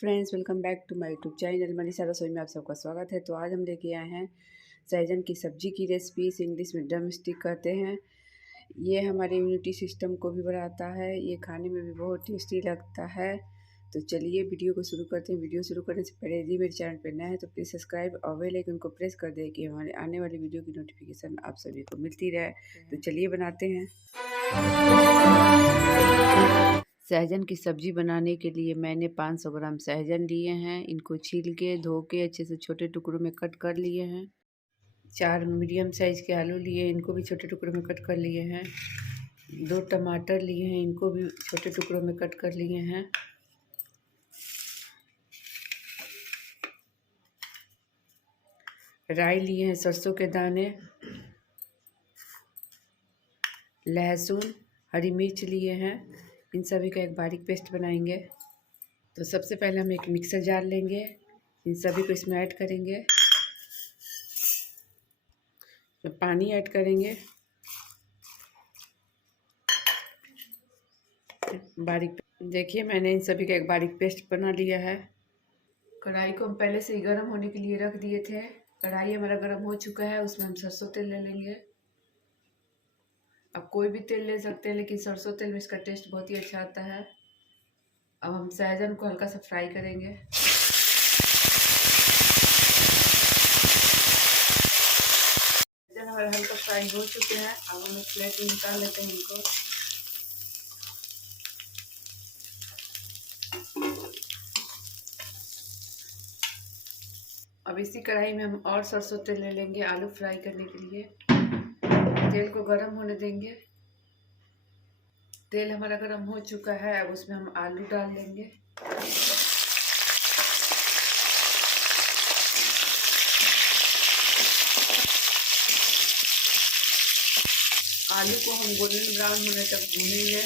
Friends, welcome back to my YouTube channel Manisha Rasoi में आप सबका स्वागत है। तो आज हम लेके आए हैं सहजन की सब्जी की रेसिपी। इसे इंग्लिश में ड्रम स्टिक कहते हैं। ये हमारे इम्यूनिटी सिस्टम को भी बढ़ाता है। ये खाने में भी बहुत टेस्टी लगता है। तो चलिए वीडियो को शुरू करते हैं। वीडियो शुरू करने से पहले यदि मेरे चैनल पर नया है तो प्लीज़ सब्सक्राइब और बेल आइकन को प्रेस कर दें कि हमारे आने वाली वीडियो की नोटिफिकेशन आप सभी को मिलती रहे। तो चलिए बनाते हैं। सहजन की सब्ज़ी बनाने के लिए मैंने 500 ग्राम सहजन लिए हैं। इनको छील के धो के अच्छे से छोटे टुकड़ों में कट कर लिए हैं। 4 मीडियम साइज़ के आलू लिए, इनको भी छोटे टुकड़ों में कट कर लिए हैं। 2 टमाटर लिए हैं, इनको भी छोटे टुकड़ों में कट कर लिए हैं। राई लिए हैं, सरसों के दाने, लहसुन, हरी मिर्च लिए हैं। इन सभी का एक बारीक पेस्ट बनाएंगे। तो सबसे पहले हम एक मिक्सर जार लेंगे। इन सभी को इसमें ऐड करेंगे। तो पानी ऐड करेंगे। बारीक देखिए, मैंने इन सभी का एक बारीक पेस्ट बना लिया है। कढ़ाई को हम पहले से ही गर्म होने के लिए रख दिए थे। कढ़ाई हमारा गर्म हो चुका है। उसमें हम सरसों तेल ले लेंगे। अब कोई भी तेल ले सकते हैं, लेकिन सरसों तेल में इसका टेस्ट बहुत ही अच्छा आता है। अब हम सहजन को हल्का सा फ्राई करेंगे। सहजन हमारे हल्का फ्राई हो चुके हैं। अब हम एक प्लेट में निकाल लेते हैं इनको। अब इसी कढ़ाई में हम और सरसों तेल ले लेंगे आलू फ्राई करने के लिए। तेल को गर्म होने देंगे। तेल हमारा गर्म हो चुका है। अब उसमें हम आलू डाल देंगे। आलू को हम गोल्डन ब्राउन होने तक भूनेंगे।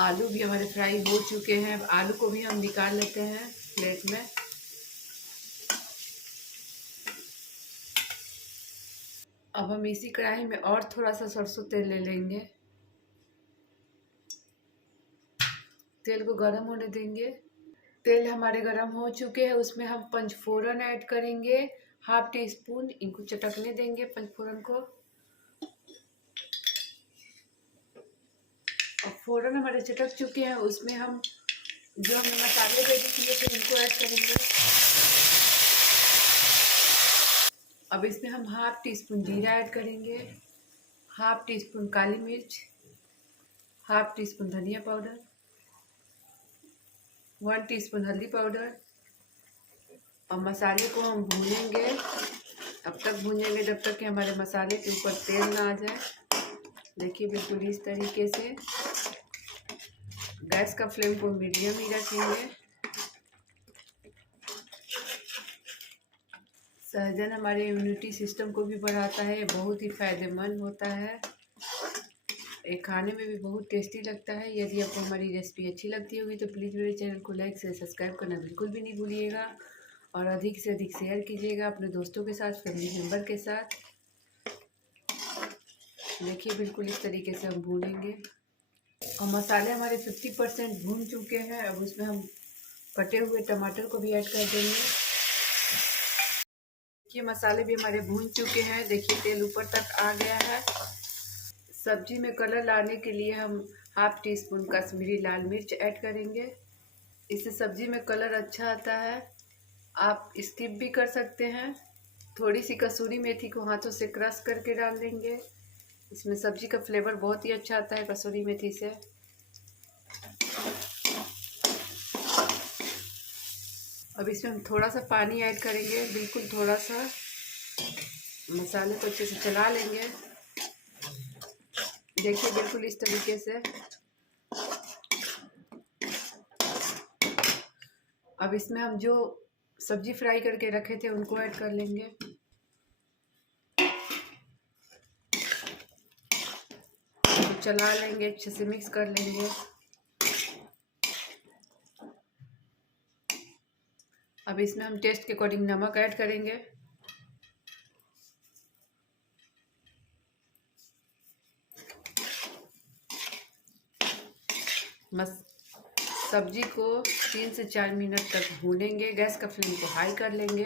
आलू भी हमारे फ्राई हो चुके हैं। अब आलू को भी हम निकाल लेते हैं प्लेट में। अब हम इसी कढ़ाई में और थोड़ा सा सरसों तेल ले लेंगे। तेल को गर्म होने देंगे। तेल हमारे गर्म हो चुके हैं। उसमें हम पंचफोरन ऐड करेंगे, ½ टी स्पून। इनको चटकने देंगे पंचफोरन को। और फोरन हमारे चटक चुके हैं। उसमें हम जो हमने मसाले रेडी किए थे उनको ऐड करेंगे। अब इसमें हम ½ टी स्पून जीरा ऐड करेंगे, ½ टी स्पून काली मिर्च, ½ टी स्पून धनिया पाउडर, 1 टीस्पून हल्दी पाउडर। और मसाले को हम भूनेंगे। अब तक भूनेंगे जब तक कि हमारे मसाले के ऊपर तेल ना आ जाए। देखिए, बिल्कुल इस तरीके से। गैस का फ्लेम को मीडियम ही रखेंगे। सहजन हमारे इम्यूनिटी सिस्टम को भी बढ़ाता है। बहुत ही फायदेमंद होता है। ये खाने में भी बहुत टेस्टी लगता है। यदि आपको हमारी रेसिपी अच्छी लगती होगी तो प्लीज़ मेरे चैनल को लाइक से सब्सक्राइब करना बिल्कुल भी नहीं भूलिएगा। और अधिक से अधिक शेयर कीजिएगा अपने दोस्तों के साथ, फैमिली मेम्बर के साथ। देखिए, बिल्कुल इस तरीके से हम भूनेंगे। और मसाले हमारे 50% भून चुके हैं। अब उसमें हम कटे हुए टमाटर को भी ऐड कर देंगे। ये मसाले भी हमारे भून चुके हैं। देखिए, तेल ऊपर तक आ गया है। सब्जी में कलर लाने के लिए हम ½ टी स्पून कश्मीरी लाल मिर्च ऐड करेंगे। इससे सब्जी में कलर अच्छा आता है। आप स्किप भी कर सकते हैं। थोड़ी सी कसूरी मेथी को हाथों से क्रश करके डाल देंगे। इसमें सब्जी का फ्लेवर बहुत ही अच्छा आता है कसूरी मेथी से। अब इसमें हम थोड़ा सा पानी ऐड करेंगे, बिल्कुल थोड़ा सा। मसाले को अच्छे से चला लेंगे। देखिए, बिल्कुल इस तरीके से। अब इसमें हम जो सब्जी फ्राई करके रखे थे उनको ऐड कर लेंगे। तो चला लेंगे, अच्छे से मिक्स कर लेंगे। अब इसमें हम टेस्ट के अकॉर्डिंग नमक ऐड करेंगे। सब्जी को 3 से 4 मिनट तक भूनेंगे। गैस का फ्लेम को हाई कर लेंगे।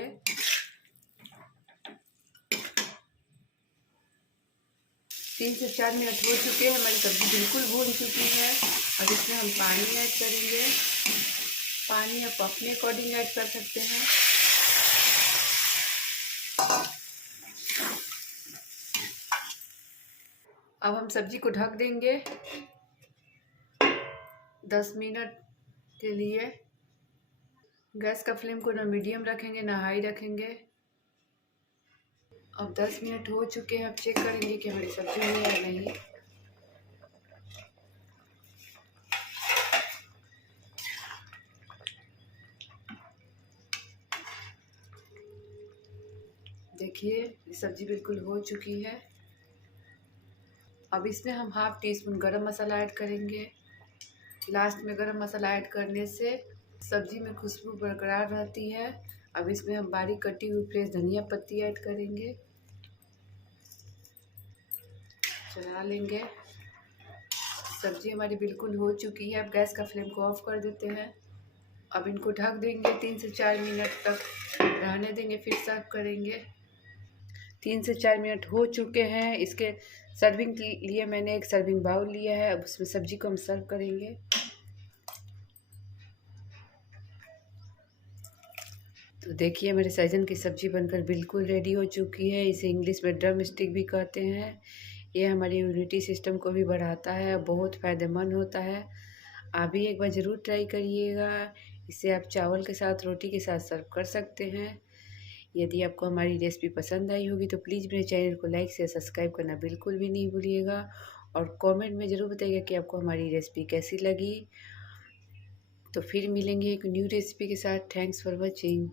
3 से 4 मिनट हो चुके हैं, हमारी सब्जी बिल्कुल भून चुकी है। अब इसमें हम पानी ऐड करेंगे। पानी आप अपने अकॉर्डिंग ऐड कर सकते हैं। अब हम सब्जी को ढक देंगे 10 मिनट के लिए। गैस का फ्लेम को ना मीडियम रखेंगे ना हाई रखेंगे। अब 10 मिनट हो चुके हैं। अब चेक करेंगे कि हमारी सब्जी हुई है या नहीं। देखिए ये सब्जी बिल्कुल हो चुकी है। अब इसमें हम ½ टीस्पून गरम मसाला ऐड करेंगे। लास्ट में गरम मसाला ऐड करने से सब्जी में खुशबू बरकरार रहती है। अब इसमें हम बारीक कटी हुई फ्रेश धनिया पत्ती ऐड करेंगे। चला लेंगे। सब्जी हमारी बिल्कुल हो चुकी है। अब गैस का फ्लेम को ऑफ कर देते हैं। अब इनको ढक देंगे 3 से 4 मिनट तक रहने देंगे, फिर सर्व करेंगे। 3 से 4 मिनट हो चुके हैं। इसके सर्विंग के लिए मैंने एक सर्विंग बाउल लिया है। अब उसमें सब्जी को हम सर्व करेंगे। तो देखिए मेरे सहजन की सब्जी बनकर बिल्कुल रेडी हो चुकी है। इसे इंग्लिश में ड्रम स्टिक भी कहते हैं। ये हमारी इम्यूनिटी सिस्टम को भी बढ़ाता है, बहुत फ़ायदेमंद होता है। आप भी एक बार ज़रूर ट्राई करिएगा। इसे आप चावल के साथ, रोटी के साथ सर्व कर सकते हैं। यदि आपको हमारी रेसिपी पसंद आई होगी तो प्लीज़ मेरे चैनल को लाइक से सब्सक्राइब करना बिल्कुल भी नहीं भूलिएगा। और कमेंट में ज़रूर बताइएगा कि आपको हमारी रेसिपी कैसी लगी। तो फिर मिलेंगे एक न्यू रेसिपी के साथ। Thanks for watching.